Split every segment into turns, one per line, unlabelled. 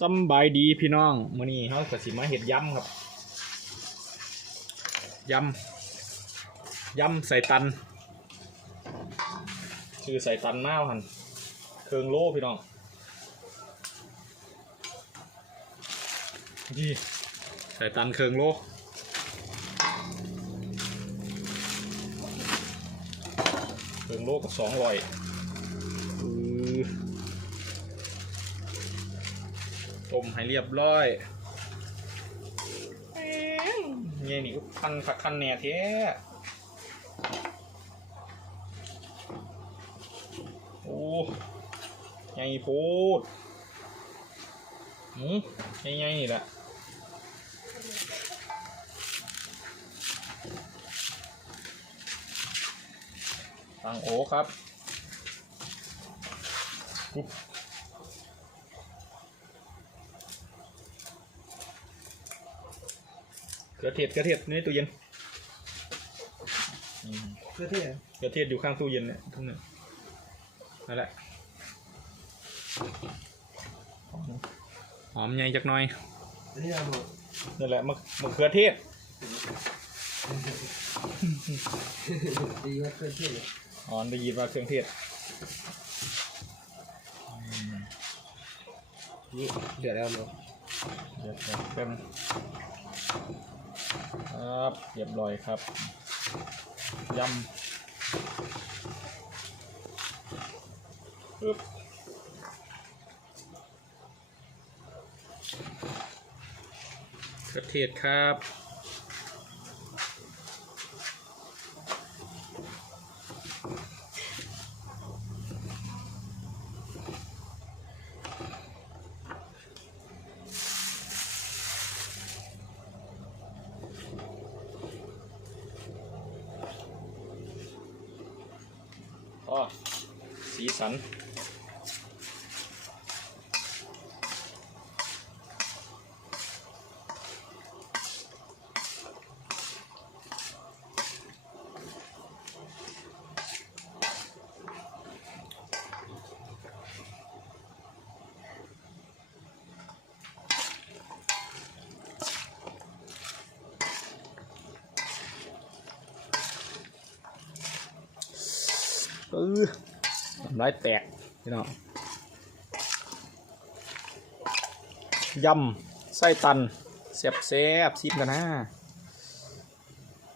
สำบายดีพี่น้องมื้อนี้เฮาก็สิมาเฮ็ดยำครับยำยำใส่ตันชื่อใส่ตันมาวหั่นเครื่องโลพี่น้องนี่ใส่ตันเครื่องโลเครื่องโลกับสองร้อยอือ ต้ มให้เรียบร้อยเงี้ยนี่ก็คันคักคันแหน่แท้โอ้ใหญ่โพดหืมใหญ่ๆนี่แหละตังโอครับปุ๊บ เกลือเทศเกลือเทศในตู้เย็นอืม
เพื่อเท่
เกลือเทศอยู่ข้างตู้เย็นเนี่ยทุกนึงนั่นแหละหอมใหญ่จักหน่อย
อันนี้เราหมด
นั่นแหละมะมะเขือเทศ
ดีว่าเพื่อเท่
อ๋อได้ยินว่าเครื่องเทศ
นี่เดี๋ยวเราหมด
เดี๋ยวเดี๋ยวแป๊บนึงครับ เรียบร้อยครับยำปึ๊บเครื่องเทศครับ อ๋อสีสัน เออน้ำลายแตกพี่น้องยำไส้ตันแซ่บแซ่บชิมกันนะ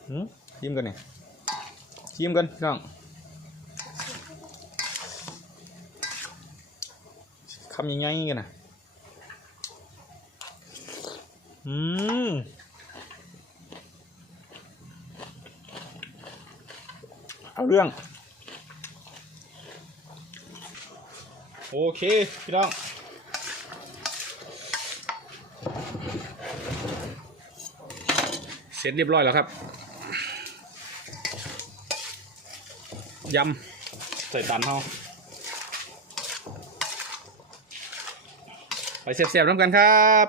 หืมชิมกันเนี่ยชิมกันพี่น้องคำยังไงกันนะอืมเอาเรื่อง โอเค พี่น้องเสร็จเรียบร้อยแล้วครับยำใส่ตันเฮาไปเสียบๆน้ำกันครับ